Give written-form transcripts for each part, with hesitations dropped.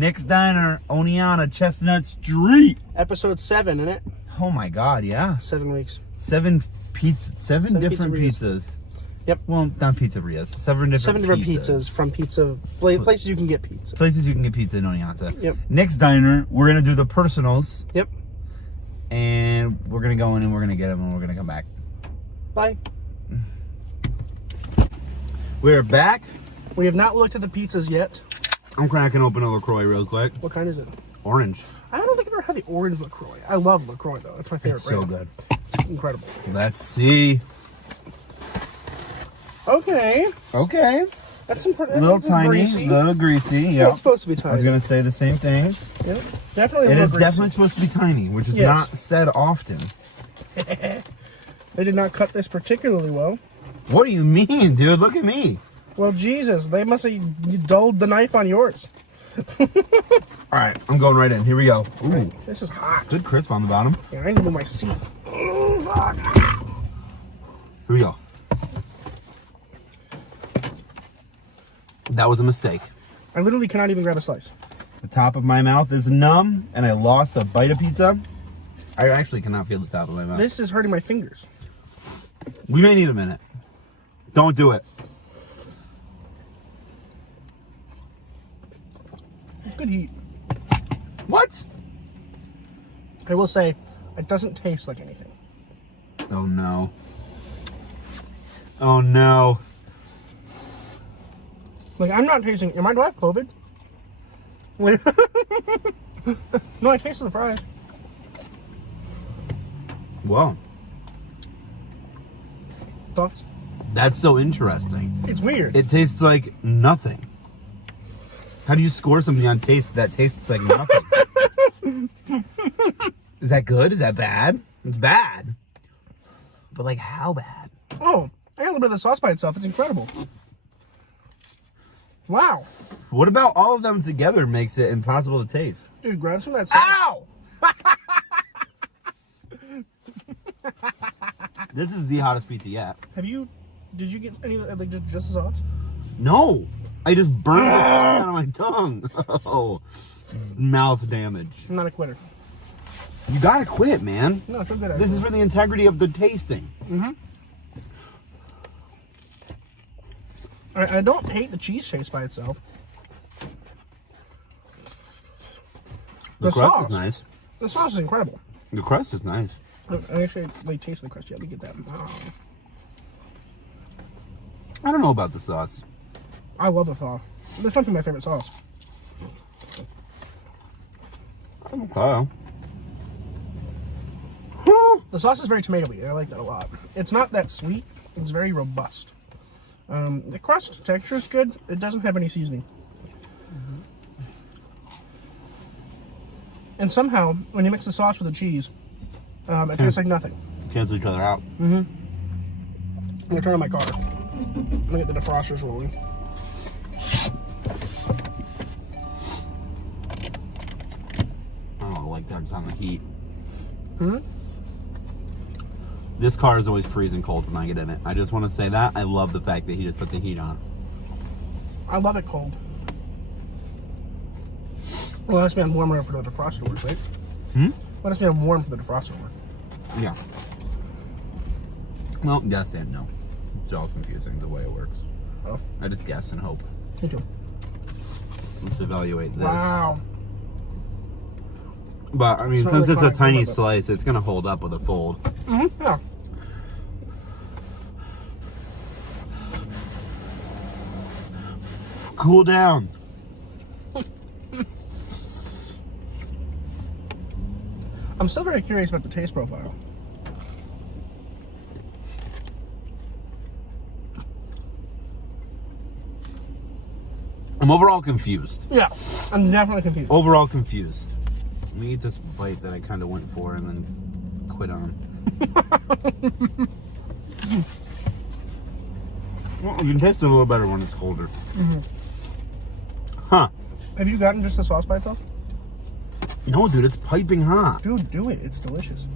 Nick's Diner, Oneonta, Chestnut Street. Episode 7, isn't it? Oh my God, yeah. 7 weeks. 7 different pizzas. Yep. Well, not pizzerias. 7 different pizzas from places you can get pizza. Places you can get pizza in Oneonta. Yep. Nick's Diner, we're going to do the personals. Yep. And we're going to go in and we're going to get them and we're going to come back. Bye. We're back. We have not looked at the pizzas yet. I'm cracking open a LaCroix real quick. What kind is it? Orange. I don't think I've ever had the orange LaCroix. I love LaCroix, though. It's my favorite brand. So good. It's incredible. Let's see. Okay. Okay. That's some pretty... Little tiny, little greasy. Yeah. It's supposed to be tiny. I was going to say the same thing. Yep. Definitely It is definitely supposed to be tiny, which is not said often. They did not cut this particularly well. What do you mean, dude? Look at me. Well, Jesus, they must have dulled the knife on yours. All right, I'm going right in. Here we go. Ooh. Right. This is hot. Good crisp on the bottom. Yeah, I need to move my seat. Oh, fuck. Here we go. That was a mistake. I literally cannot even grab a slice. The top of my mouth is numb, and I lost a bite of pizza. I actually cannot feel the top of my mouth. This is hurting my fingers. We may need a minute. Don't do it. Good heat. What? I will say, it doesn't taste like anything. Oh, no. Oh, no. Like, I'm not tasting... do I have COVID? No, I tasted the fries. Whoa. Thoughts? That's so interesting. It's weird. It tastes like nothing. How do you score something on taste that tastes like nothing? Is that good? Is that bad? It's bad. But like, how bad? Oh, I got a little bit of the sauce by itself. It's incredible. Wow. What about all of them together makes it impossible to taste? Dude, grab some of that sauce. Ow! This is the hottest pizza yet. Did you get any, like, just the sauce? No! I just burned the fuck out of my tongue. Oh, mouth damage. I'm not a quitter. You gotta quit, man. No, it's so good. This is for the integrity of the tasting. Mm-hmm. I don't hate the cheese taste by itself. The crust is nice. The sauce is incredible. The crust is nice. I actually like taste the crust. Yeah, let me get that. I don't know about the sauce. I love the sauce. This might be my favorite sauce. Okay. The sauce is very tomatoey. I like that a lot. It's not that sweet. It's very robust. The crust texture is good. It doesn't have any seasoning. And somehow, when you mix the sauce with the cheese, it tastes like nothing. Cancel each other out. Mm-hmm. I'm gonna turn on my car. I'm gonna get the defrosters rolling. I don't like that on the heat. Hmm? This car is always freezing cold when I get in it. I just want to say that. I love the fact that he just put the heat on. I love it cold. Well, it has to be on warmer for the defroster work, right? Hmm? Well, it has to be on warm for the defroster work. Yeah. Well, yes and no. It's all confusing the way it works. Oh. I just guess and hope. Me too. Let's evaluate this. Wow. But, I mean, It's since really it's a fine, tiny but- slice, it's going to hold up with a fold. Mm-hmm. Yeah. Cool down. I'm still very curious about the taste profile. I'm overall confused. Yeah, I'm definitely confused. Overall confused. Let me eat this bite that I kind of went for and then quit on. Well, you can taste it a little better when it's colder. Mm-hmm. Huh. Have you gotten just the sauce by itself? No, dude, it's piping hot. Dude, do it. It's delicious.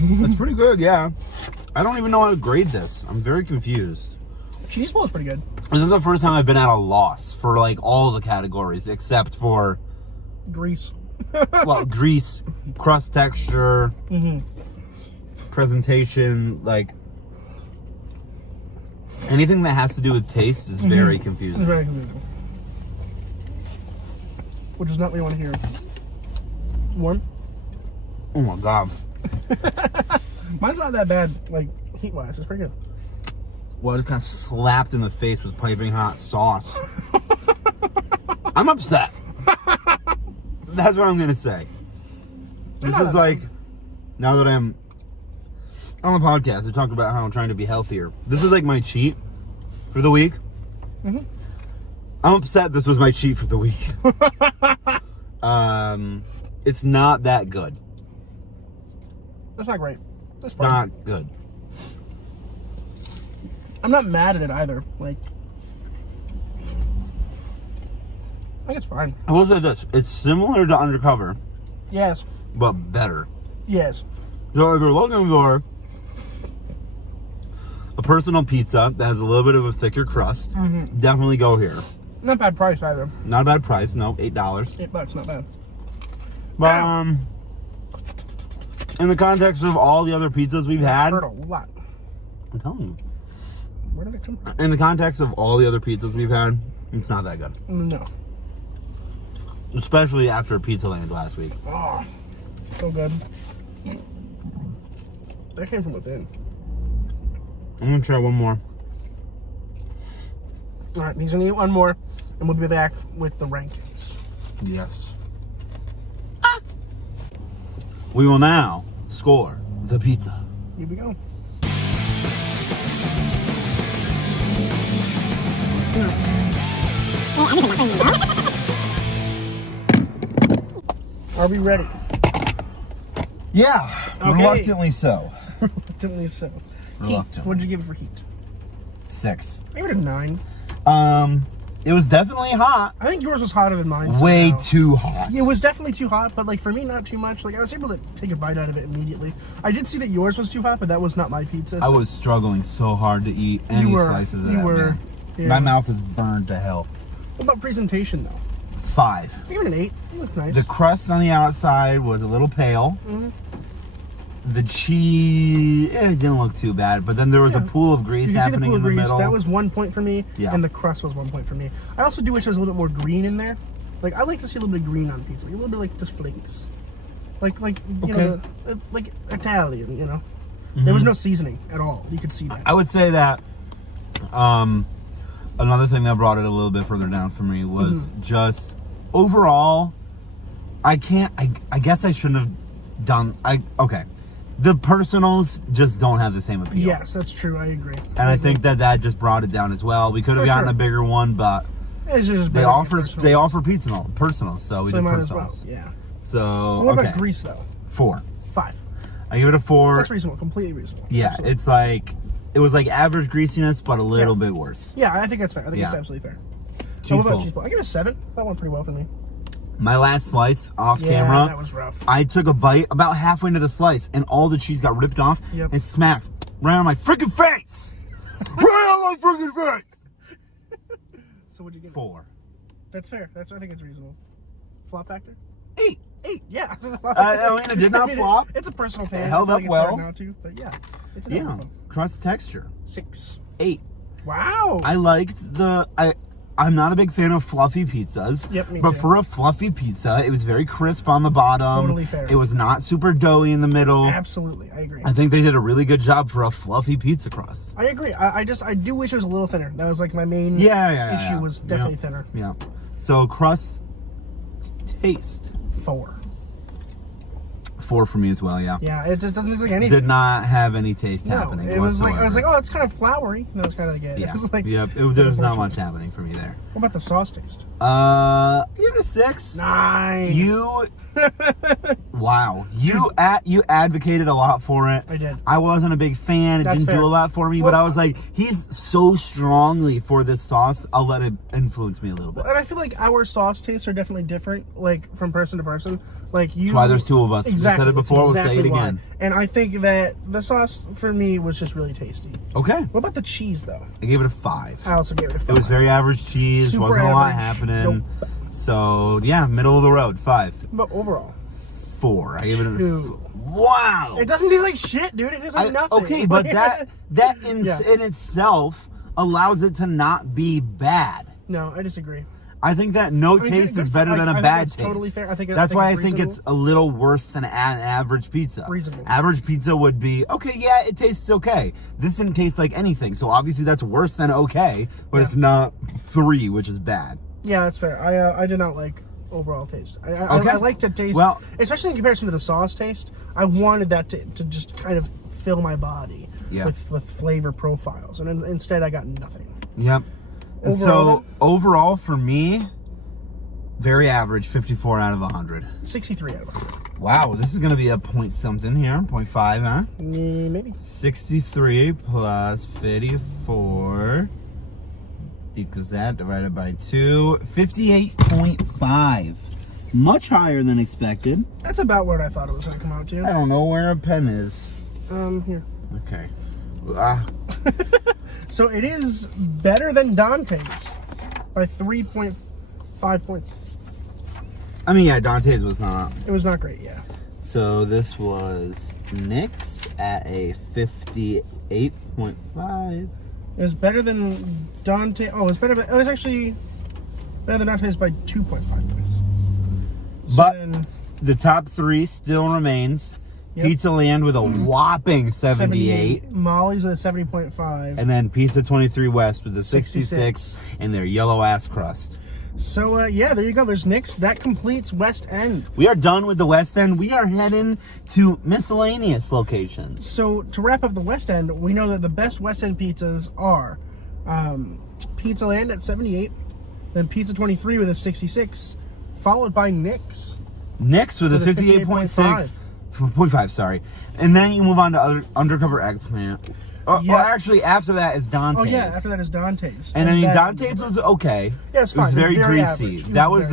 It's pretty good, yeah. I don't even know how to grade this. I'm very confused. Cheese bowl is pretty good. This is the first time I've been at a loss for like all the categories except for Grease. well, grease, crust texture, presentation, like anything that has to do with taste is very confusing. It's very confusing. Which is not what you want to hear. Warm? Oh my god. Mine's not that bad, like, heat-wise. It's pretty good. Well, I just kind of slapped in the face with piping hot sauce. I'm upset. That's what I'm going to say. This is like, now that I'm on the podcast, I talk about how I'm trying to be healthier. This is like my cheat for the week. I'm upset this was my cheat for the week. It's not that good. That's not great. That's It's fine. not good. I'm not mad at it either. Like, I think it's fine. I will say this. It's similar to Undercover, Yes. but better. Yes. So if you're looking for a personal pizza that has a little bit of a thicker crust, definitely go here. Not bad price either. Not a bad price. No, $8. $8, not bad. But in the context of all the other pizzas we've had, Hurt a lot. I'm telling you. Where did it come from? In the context of all the other pizzas we've had, it's not that good. No. Especially after Pizza Land last week. Oh, so good. That came from within. I'm gonna try one more. All right, he's gonna eat one more, and we'll be back with the rankings. Yes. We will now score the pizza. Here we go. Are we ready? Yeah, Okay. reluctantly so. Reluctantly so. Heat. Reluctantly. What'd you give it for heat? 6. I gave it a 9. It was definitely hot. I think yours was hotter than mine. Way somehow. too hot. It was definitely too hot, but like for me, not too much. Like I was able to take a bite out of it immediately. I did see that yours was too hot, but that was not my pizza. I so- was struggling so hard to eat any slices of that. Man. Yeah. My mouth is burned to hell. What about presentation though? 5. I give it an 8. It looked nice. The crust on the outside was a little pale. The cheese, it didn't look too bad, but then there was a pool of grease You can see the happening pool in of the grease. middle. That was 1 point for me, Yeah. and the crust was 1 point for me. I also do wish there was a little bit more green in there. Like I like to see a little bit of green on pizza, like, a little bit like just flakes, like you know, like Italian. You know, there was no seasoning at all. You could see that. I would say that another thing that brought it a little bit further down for me was just overall, I guess I shouldn't have done, okay. The personals just don't have the same appeal. Yes, that's true. I agree. And I think that just brought it down as well. We could have For gotten sure. a bigger one, but It's just they better to offer get personal. personals, so we So did might as personals. well. Yeah. So What okay. about grease though? 4. 5. I give it a 4. That's reasonable. Completely reasonable. Yeah, Absolutely. it's like it was like average greasiness, but a little bit worse. Yeah, I think that's fair. I think it's Yeah. absolutely fair. Cheese So what about bowl. cheese bowl? I give it a 7. That went pretty well for me. My last slice off Yeah, camera, that was rough. I took a bite about halfway into the slice, and all the cheese got ripped off and smacked right on my freaking face. Right on my freaking face. So what'd you give it? 4. That's fair. I think it's reasonable. Flop factor? 8. 8. Yeah. I mean, it did not flop. It's a personal pan. It held I up feel like it's well. hard now too, but yeah. It's an Yeah, outcome. crust texture. 6. 8. Wow. I liked I'm not a big fan of fluffy pizzas. Yep, me but too. for a fluffy pizza, it was very crisp on the bottom. Totally fair. It was not super doughy in the middle. Absolutely, I agree. I think they did a really good job for a fluffy pizza crust. I agree. I do wish it was a little thinner. That was like my main issue was definitely thinner. Yeah. So crust taste. 4. 4 for me as well, yeah. Yeah, it just doesn't taste like anything. Did not have any taste happening it was like whatsoever. I was like, oh, it's kind of floury. And that was kind of the Yeah. It was like, Yep. There's not much unfortunate. happening for me there. What about the sauce taste? Give it a 6. 9. You Wow. You advocated a lot for it. I did. I wasn't a big fan. It That's didn't fair. do a lot for me, Well, but I was like, he's so strongly for this sauce, I'll let it influence me a little bit. And I feel like our sauce tastes are definitely different, like from person to person. Like you. That's why there's two of us. Exactly. We said it before, we'll say it why. again. And I think that the sauce for me was just really tasty. Okay. What about the cheese though? I gave it a 5. I also gave it a 5. It was very average cheese. Super Wasn't a lot average. happening. Nope. So, yeah, middle of the road, 5. But overall, 4. I gave it a 2. Wow. It doesn't taste like shit, dude. It tastes like nothing. Okay, but that in itself allows it to not be bad. No, I disagree. I think that no I mean, taste good is for- better like, than I a think bad that's taste. totally fair. That's why I it's think it's a little worse than an average pizza. Reasonable. Average pizza would be, okay, yeah, it tastes okay. This didn't taste like anything, so obviously that's worse than okay, but it's not 3, which is bad. Yeah, that's fair. I did not like overall taste. I like to taste, Well, especially in comparison to the sauce taste. I wanted that to just kind of fill my body with flavor profiles, and instead I got nothing. Yep. And Overall, so overall for me, very average, 54 out of 100. 63 out of 100. Wow, this is gonna be a point something here, 0.5, huh? Maybe. 63 plus 54 equals that divided by 2, 58.5. Much higher than expected. That's about what I thought it was going to come out to. I don't know where a pen is. Here. Okay. So it is better than Dante's by 3.5 points. I mean, yeah, Dante's was not. It was not great, yeah. So this was Nick's at a 58.5. It was better than Dante. Oh, it was actually better than Dante's by 2.5 points. So But then, the top 3 still remains. Yep. Pizza Land with a whopping 78. Molly's at 70.5. And then Pizza 23 West with the 66 66. and their yellow ass crust. So, yeah, there you go. There's Nick's. That completes West End. We are done with the West End. We are heading to miscellaneous locations. So, to wrap up the West End, we know that the best West End pizzas are Pizza Land at 78, then Pizza 23 with a 66, followed by Nick's. Nick's with a 58.6. 0.5, sorry. And then you move on to Undercover Eggplant. Or actually, after that is Dante's. Oh, yeah, after that is Dante's. And I mean, Dante's was okay. Yeah, it's fine. It was very greasy. That was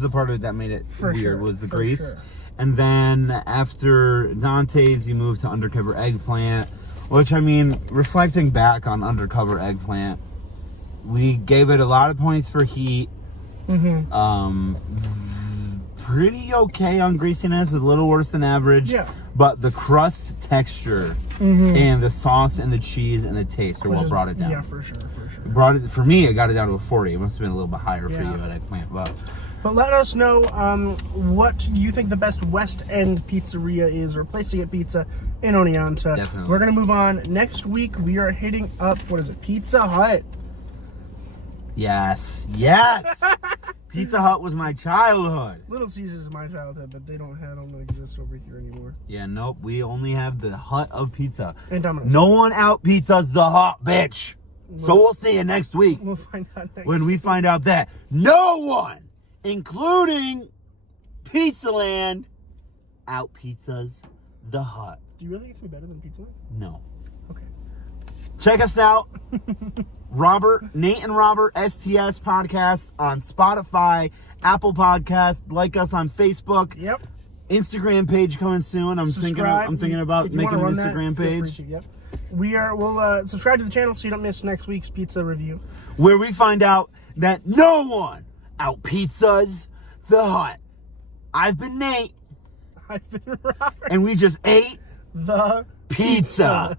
the part of it that made it weird, was the grease. Sure. And then after Dante's, you move to Undercover Eggplant, which, I mean, reflecting back on Undercover Eggplant, we gave it a lot of points for heat. Pretty okay on greasiness, a little worse than average. Yeah. But the crust texture and the sauce and the cheese and the taste are what brought it down. Yeah, for sure. For me, it got it down to a 40. It must have been a little bit higher for you at Eggplant. But let us know what you think the best West End pizzeria is, or place to get pizza in Oneonta. Definitely. We're going to move on. Next week, we are hitting up, Pizza Hut. yes. Pizza Hut was my childhood. Little Caesars is my childhood, but they don't exist over here anymore. Yeah, nope. We only have the Hut of pizza. And Domino's. No one out pizzas the Hut, bitch. So we'll see you next week. We'll find out next when we find out that no one, including Pizza Land, out pizzas the Hut. Do you really think it's going to be better than Pizza Hut? No. Okay. Check us out. Nate and Robert STS podcast on Spotify, Apple Podcast. Like us on Facebook. Yep. Instagram page coming soon. I'm thinking about making an Instagram page. Yep. We'll subscribe to the channel so you don't miss next week's pizza review, where we find out that no one out pizzas the Hut. I've been Nate. I've been Robert. And we just ate the pizza.